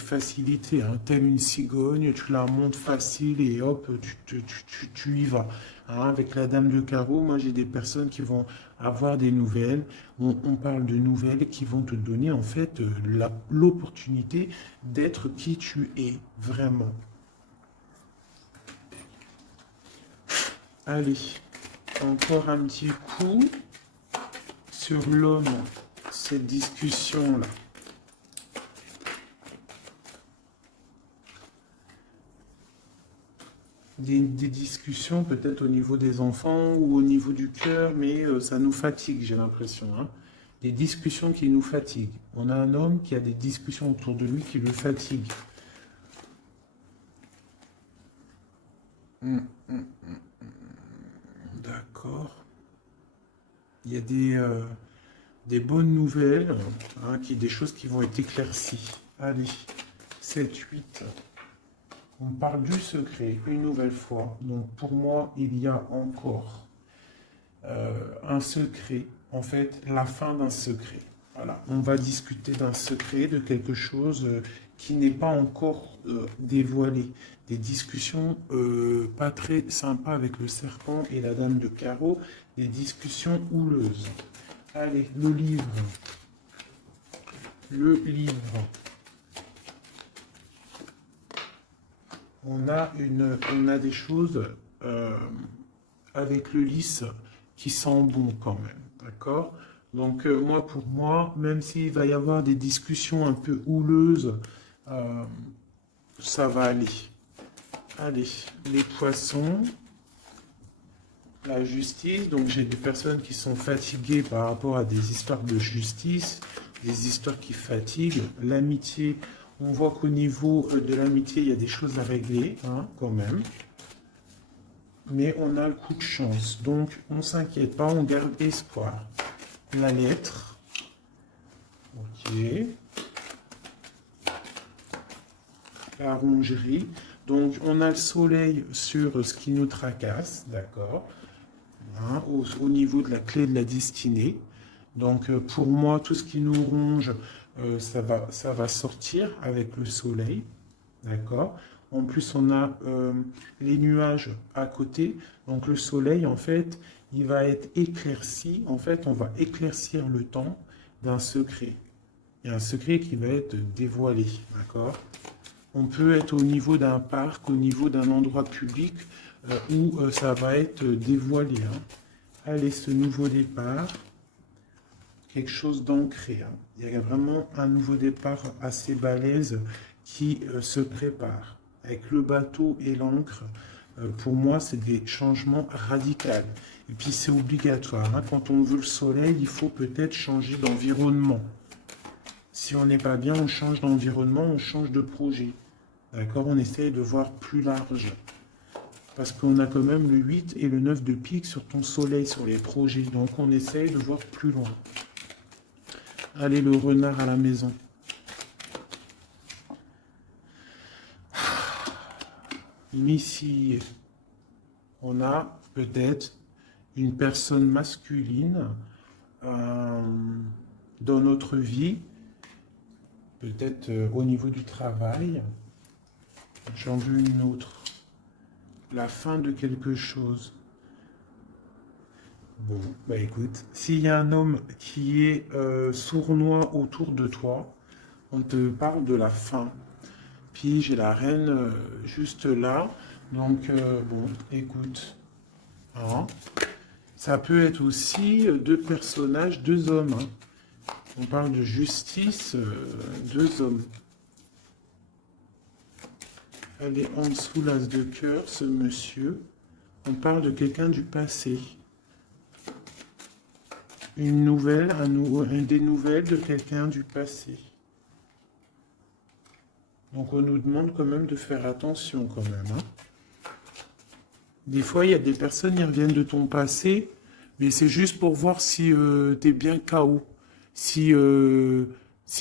facilité, hein. Telle une cigogne, tu la montes facile et hop, tu y vas. Hein. Avec la dame de carreau, moi j'ai des personnes qui vont avoir des nouvelles. On parle de nouvelles qui vont te donner en fait l'opportunité d'être qui tu es vraiment. Allez, encore un petit coup sur l'homme, cette discussion-là. Des discussions peut-être au niveau des enfants ou au niveau du cœur, mais ça nous fatigue, j'ai l'impression. Hein. Des discussions qui nous fatiguent. On a un homme qui a des discussions autour de lui qui le fatiguent. D'accord. Il y a des bonnes nouvelles, hein, des choses qui vont être éclaircies. Allez, 7, 8. On parle du secret une nouvelle fois. Donc pour moi, il y a encore un secret. En fait, la fin d'un secret. Voilà. On va discuter d'un secret, de quelque chose qui n'est pas encore dévoilé. Des discussions pas très sympas avec le serpent et la dame de carreau. Des discussions houleuses. Allez, le livre. Le livre. On a des choses avec le lys qui sent bon quand même, d'accord? Donc pour moi, même s'il va y avoir des discussions un peu houleuses, ça va aller. Allez, les poissons, la justice. Donc j'ai des personnes qui sont fatiguées par rapport à des histoires de justice, des histoires qui fatiguent. L'amitié. On voit qu'au niveau de l'amitié, il y a des choses à régler, hein, quand même. Mais on a le coup de chance. Donc, on ne s'inquiète pas, on garde espoir. La lettre. Ok. La rongerie. Donc, on a le soleil sur ce qui nous tracasse, d'accord, hein, au niveau de la clé de la destinée. Donc, pour moi, tout ce qui nous ronge, ça va sortir avec le soleil, d'accord. En plus, on a les nuages à côté. Donc, le soleil, en fait, il va être éclairci. En fait, on va éclaircir le temps d'un secret. Il y a un secret qui va être dévoilé, d'accord. On peut être au niveau d'un parc, au niveau d'un endroit public où ça va être dévoilé. Hein. Allez, ce nouveau départ. Quelque chose d'ancré. Hein. Il y a vraiment un nouveau départ assez balèze qui se prépare. Avec le bateau et l'encre, pour moi, c'est des changements radicaux. Et puis, c'est obligatoire. Hein. Quand on veut le soleil, il faut peut-être changer d'environnement. Si on n'est pas bien, on change d'environnement, on change de projet. D'accord? On essaye de voir plus large. Parce qu'on a quand même le 8 et le 9 de pique sur ton soleil, sur les projets. Donc, on essaye de voir plus loin. Allez, le renard à la maison. Ici, on a peut-être une personne masculine dans notre vie, peut-être au niveau du travail. J'en veux une autre. La fin de quelque chose. Bon, bah écoute, s'il y a un homme qui est sournois autour de toi, on te parle de la fin. Puis j'ai la reine juste là. Donc, bon, écoute. Hein. Ça peut être aussi deux personnages, deux hommes. Hein. On parle de justice, deux hommes. Elle est en dessous l'as de cœur, ce monsieur. On parle de quelqu'un du passé. Une nouvelle, des nouvelles de quelqu'un du passé. Donc on nous demande quand même de faire attention quand même. Hein. Des fois, il y a des personnes qui reviennent de ton passé, mais c'est juste pour voir si tu es bien KO. Si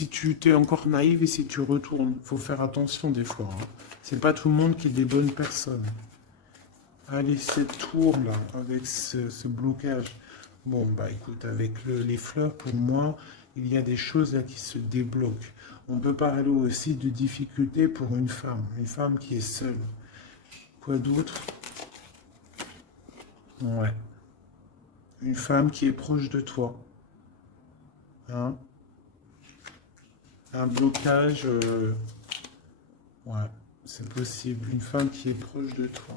tu t'es encore naïve et si tu retournes. Il faut faire attention des fois. Hein. C'est pas tout le monde qui est des bonnes personnes. Allez, cette tour là, avec ce blocage. Bon, bah écoute, avec les fleurs, pour moi, il y a des choses là qui se débloquent. On peut parler aussi de difficultés pour une femme qui est seule. Quoi d'autre? Ouais, une femme qui est proche de toi. Hein? Un blocage, ouais, c'est possible. Une femme qui est proche de toi.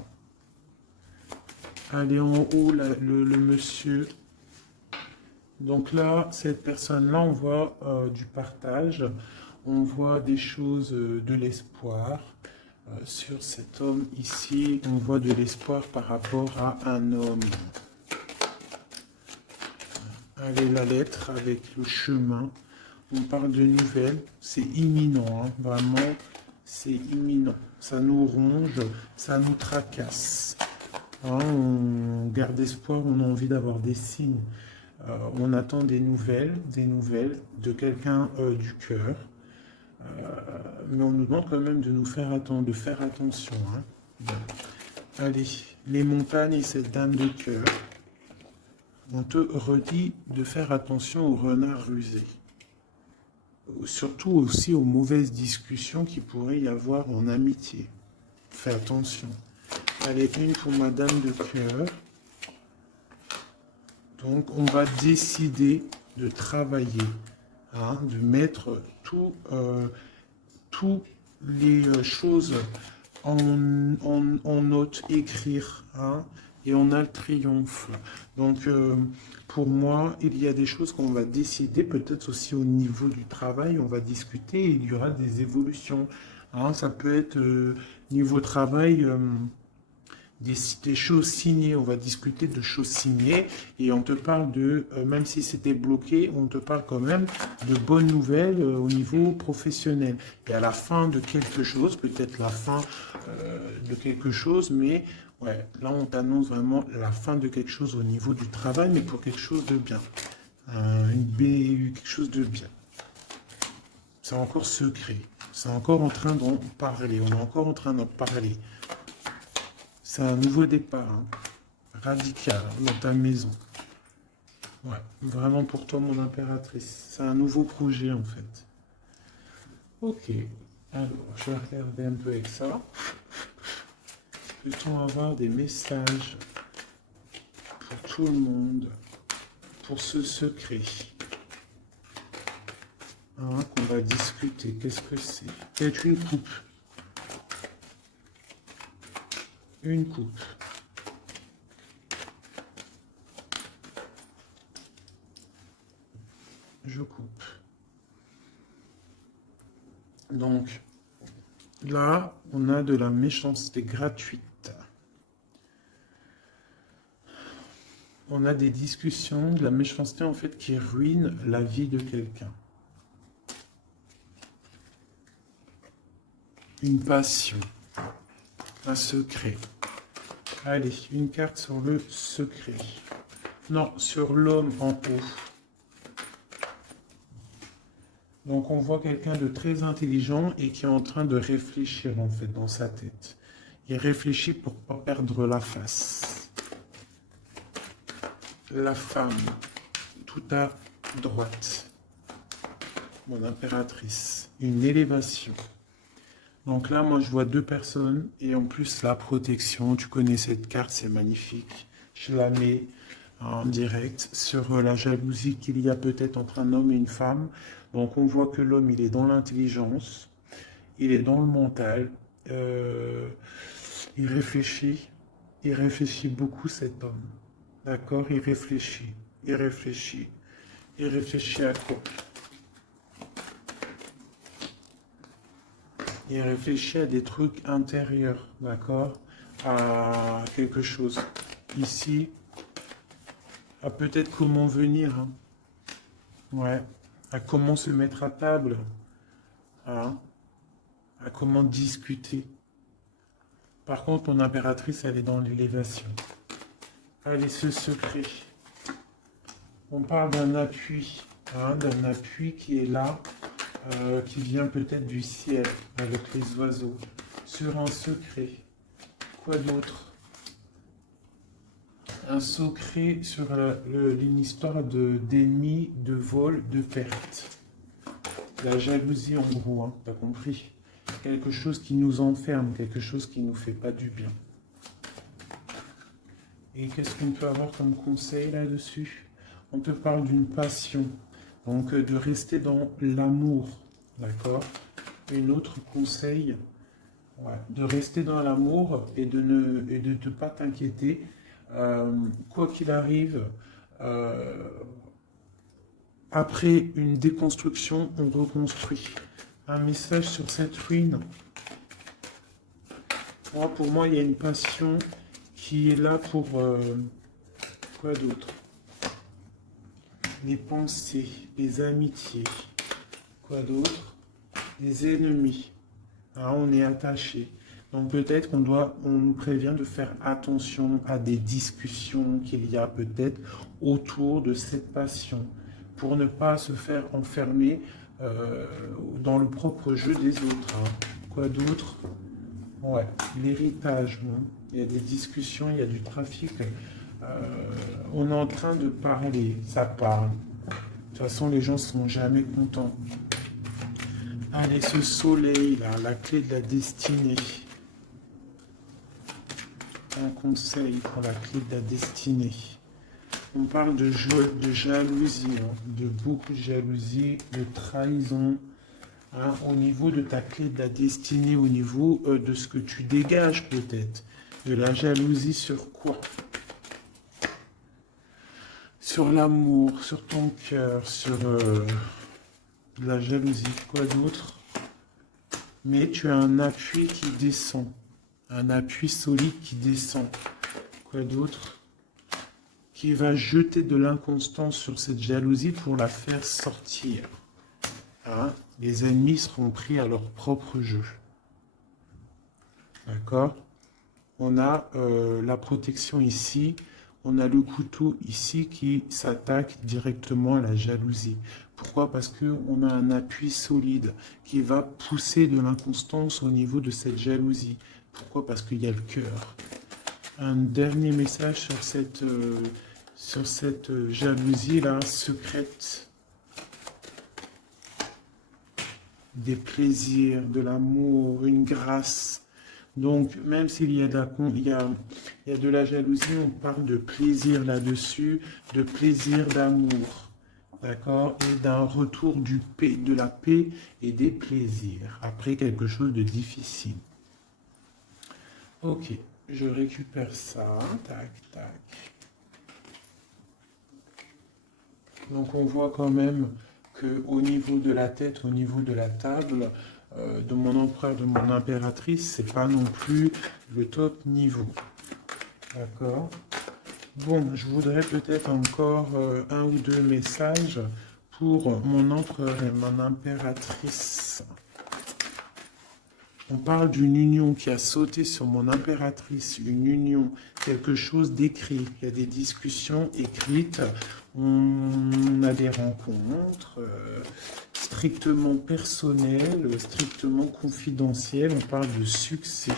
Allez en haut, le monsieur. Donc là, cette personne-là, on voit du partage, on voit des choses, de l'espoir. Sur cet homme ici, on voit de l'espoir par rapport à un homme. Allez, la lettre avec le chemin. On parle de nouvelles, c'est imminent, hein, vraiment, c'est imminent. Ça nous ronge, ça nous tracasse. Hein, on garde espoir, on a envie d'avoir des signes. On attend des nouvelles de quelqu'un du cœur. Mais on nous demande quand même de nous faire attendre, de faire attention. Hein. Bon. Allez, les montagnes et cette dame de cœur. On te redit de faire attention aux renards rusés. Surtout aussi aux mauvaises discussions qu'il pourrait y avoir en amitié. Fais attention. Allez, une pour Madame de cœur. Donc, on va décider de travailler, hein, de mettre toutes les choses en note, écrire, hein, et on a le triomphe. Donc, pour moi, il y a des choses qu'on va décider, peut-être aussi au niveau du travail, on va discuter, et il y aura des évolutions. Hein, ça peut être niveau travail, des choses signées, on va discuter de choses signées, et on te parle de, même si c'était bloqué, on te parle quand même de bonnes nouvelles au niveau professionnel. Et à la fin de quelque chose, peut-être la fin de quelque chose, mais ouais, là on t'annonce vraiment la fin de quelque chose au niveau du travail, mais pour quelque chose de bien. Quelque chose de bien. C'est encore secret. C'est encore en train d'en parler. On est encore en train d'en parler. C'est un nouveau départ, hein, radical, hein, dans ta maison. Ouais, vraiment pour toi, mon impératrice. C'est un nouveau projet, en fait. Ok. Alors, je vais regarder un peu avec ça. Peut-on avoir des messages pour tout le monde, pour ce secret, hein, qu'on va discuter? Qu'est-ce que c'est? Peut-être une coupe. Une coupe. Je coupe. Donc, là, on a de la méchanceté gratuite. On a des discussions, de la méchanceté en fait qui ruine la vie de quelqu'un. Une passion. Un secret. Allez, une carte sur le secret. Non, sur l'homme en haut. Donc on voit quelqu'un de très intelligent et qui est en train de réfléchir en fait dans sa tête. Il réfléchit pour ne pas perdre la face. La femme, tout à droite. Mon impératrice. Une élévation. Donc là, moi, je vois deux personnes et en plus, la protection. Tu connais cette carte, c'est magnifique. Je la mets en direct sur la jalousie qu'il y a peut-être entre un homme et une femme. Donc, on voit que l'homme, il est dans l'intelligence, il est dans le mental. Il réfléchit beaucoup, cet homme. D'accord? Il réfléchit. Il réfléchit à quoi? Il réfléchit à des trucs intérieurs, d'accord? À quelque chose. Ici, à peut-être comment venir. Hein. Ouais. À comment se mettre à table. Hein. À comment discuter. Par contre, ton impératrice, elle est dans l'élévation. Allez, ce secret. On parle d'un appui. Hein, d'un appui qui est là. Qui vient peut-être du ciel avec les oiseaux, sur un secret. Quoi d'autre? Un secret sur une histoire d'ennemis, de vol, de perte. La jalousie en gros, hein, t'as compris? Quelque chose qui nous enferme, quelque chose qui nous fait pas du bien. Et qu'est-ce qu'on peut avoir comme conseil là-dessus? On te parle d'une passion, donc de rester dans l'amour, d'accord? Une autre conseil, ouais, de rester dans l'amour et de ne pas t'inquiéter. Quoi qu'il arrive, après une déconstruction, on reconstruit. Un message sur cette ruine. Pour moi, il y a une passion qui est là pour... quoi d'autre? Les pensées, les amitiés. Quoi d'autre? Les ennemis. Hein, on est attaché. Donc peut-être on nous prévient de faire attention à des discussions qu'il y a peut-être autour de cette passion pour ne pas se faire enfermer dans le propre jeu des autres. Hein. Quoi d'autre? Ouais, l'héritage. Hein. Il y a des discussions, il y a du trafic. On est en train de parler, ça parle. De toute façon, les gens ne sont jamais contents. Allez, ce soleil, là, la clé de la destinée. Un conseil pour la clé de la destinée. On parle de jalousie, hein, de beaucoup de jalousie, de trahison, hein, au niveau de ta clé de la destinée, au niveau de ce que tu dégages peut-être. De la jalousie sur quoi? Sur l'amour, sur ton cœur, sur la jalousie, quoi d'autre? Mais tu as un appui qui descend. Un appui solide qui descend. Quoi d'autre? Qui va jeter de l'inconstance sur cette jalousie pour la faire sortir. Hein? Les ennemis seront pris à leur propre jeu. D'accord? On a la protection ici. On a le couteau ici qui s'attaque directement à la jalousie. Pourquoi? Parce qu'on a un appui solide qui va pousser de l'inconstance au niveau de cette jalousie. Pourquoi? Parce qu'il y a le cœur. Un dernier message sur cette jalousie-là secrète. Des plaisirs, de l'amour, une grâce. Donc, même s'il y a il y a de la jalousie, on parle de plaisir là-dessus, de plaisir d'amour. D'accord? Et d'un retour de la paix et des plaisirs, après quelque chose de difficile. Ok, je récupère ça. Tac, tac. Donc, on voit quand même qu'au niveau de la tête, au niveau de la table, de mon empereur, de mon impératrice, c'est pas non plus le top niveau. D'accord? Bon, je voudrais peut-être encore un ou deux messages pour mon empereur et mon impératrice. On parle d'une union qui a sauté sur mon impératrice, une union, quelque chose d'écrit. Il y a des discussions écrites, on a des rencontres strictement personnelles, strictement confidentielles. On parle de succès,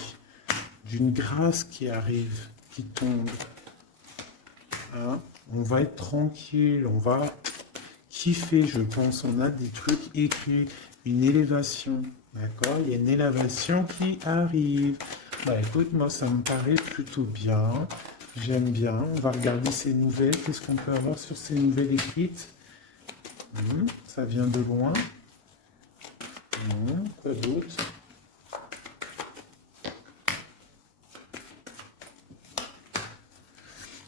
d'une grâce qui arrive, qui tombe. Hein? On va être tranquille, on va kiffer, je pense. On a des trucs écrits, une élévation. D'accord? Il y a une élévation qui arrive. Bah écoute, moi ça me paraît plutôt bien. J'aime bien. On va regarder ces nouvelles. Qu'est-ce qu'on peut avoir sur ces nouvelles écrites? Ça vient de loin. Quoi d'autre?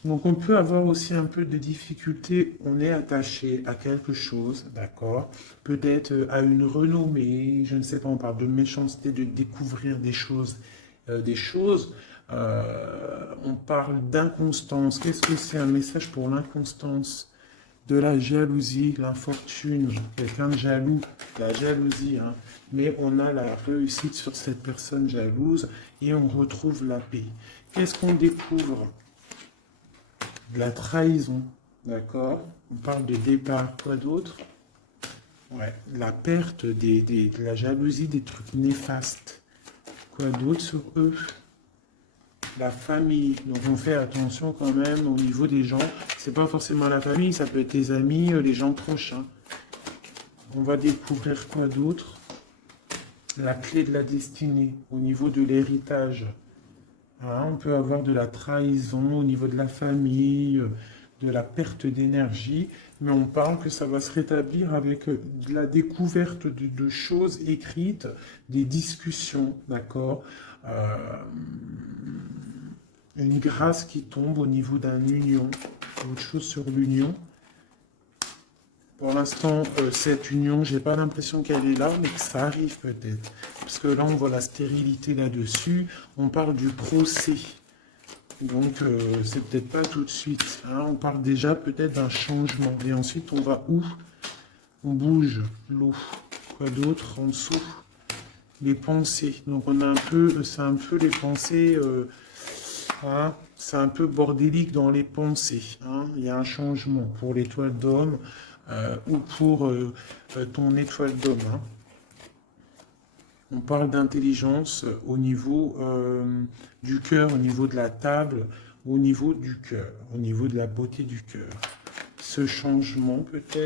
Donc on peut avoir aussi un peu de difficulté, on est attaché à quelque chose, d'accord? Peut-être à une renommée, je ne sais pas, on parle de méchanceté, de découvrir des choses. On parle d'inconstance. Qu'est-ce que c'est un message pour l'inconstance? De la jalousie, l'infortune, quelqu'un de jaloux, la jalousie, hein? Mais on a la réussite sur cette personne jalouse et on retrouve la paix. Qu'est-ce qu'on découvre? De la trahison, d'accord? On parle de départ, quoi d'autre? Ouais, la perte de la jalousie, des trucs néfastes. Quoi d'autre sur eux? la famille. Donc on fait attention quand même au niveau des gens. C'est pas forcément la famille, ça peut être les amis, les gens proches. Hein. On va découvrir quoi d'autre? La clé de la destinée au niveau de l'héritage. Hein, on peut avoir de la trahison au niveau de la famille, de la perte d'énergie, mais on parle que ça va se rétablir avec de la découverte de choses écrites, des discussions, d'accord? Une grâce qui tombe au niveau d'un union, autre chose sur l'union. Pour l'instant, cette union, j'ai pas l'impression qu'elle est là, mais que ça arrive peut-être. Parce que là, on voit la stérilité là-dessus. On parle du procès. Donc, c'est peut-être pas tout de suite. Hein. On parle déjà peut-être d'un changement. Et ensuite, on va où? On bouge l'eau. Quoi d'autre en dessous? Les pensées. Donc, on a un peu, c'est un peu les pensées. Hein, c'est un peu bordélique dans les pensées. Hein. Il y a un changement pour l'étoile d'homme. Ou pour ton étoile d'homme. Hein. On parle d'intelligence au niveau du cœur, au niveau de la table, au niveau du cœur, au niveau de la beauté du cœur. Ce changement peut-être